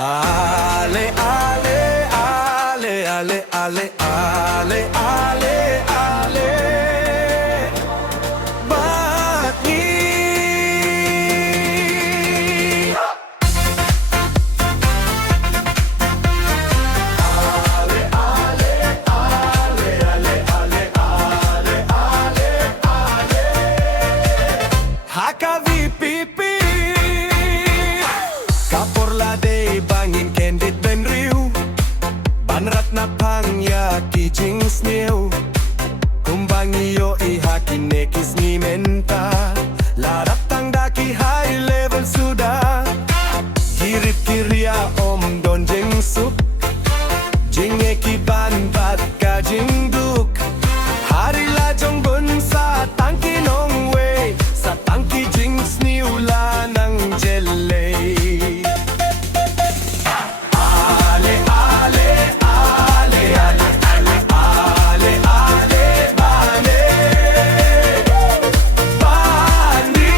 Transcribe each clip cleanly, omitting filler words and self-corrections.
Ale, ale, ale, ale, ale, ale, ale, ale. Bakit? Hakavipipi Kaporla de bangin kendit ben riu Banrat na pangya kijing sniu Kumbangiyo ihakin nekis ni menta Larap tangdaki high level sudah Kirip kiria om don jeng sup Jing eki ban bat ka jing duk Hari lajong bunsa tangki nong way Sa tangki jing sniula ng jelly Ale, ale, ale, ale, ale, ale, ale, bane Bani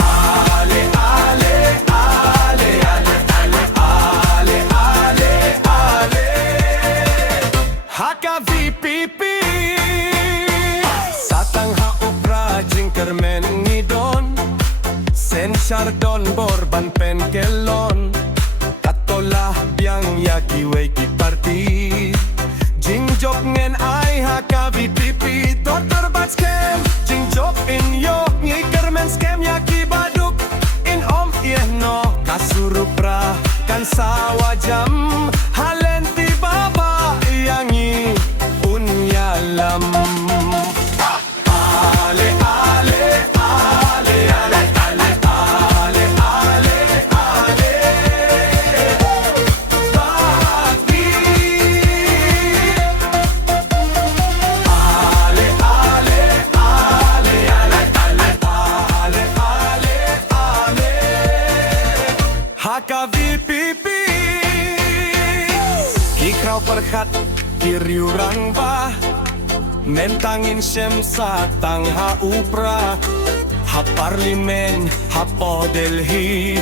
Ale, ale, ale, ale, ale, ale, ale, ale Haka vipipi Satang haupra jingkermen ngidon Sen chardon borban penkelon Katolah biang yaki weki parti Jingjok ngen ai haka vipipi Dokter bat scam Jingjok in yo ngikermen scam yaki baduk In om no kasurupra kan sawajam Halenti baba yangi unyalam Ale, ale, ale, ale, ale, ale, ale, ale Bakit? Ale, ale, ale, ale, ale, ale, ale, ale Haka vipipi Kikraw perkat kiriurang ba Mentangin siyem sa tang haupra Ha parlimen, ha po Delhi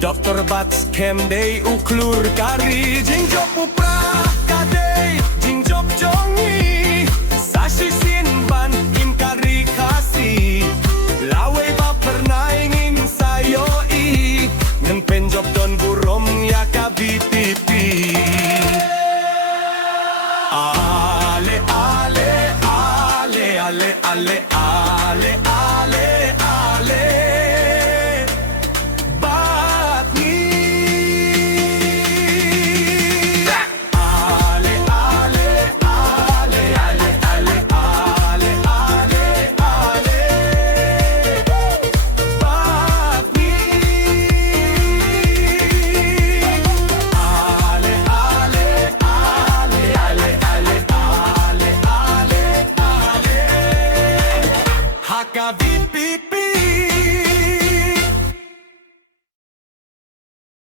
Dr. Bats kem day uklur kari Jingjok upra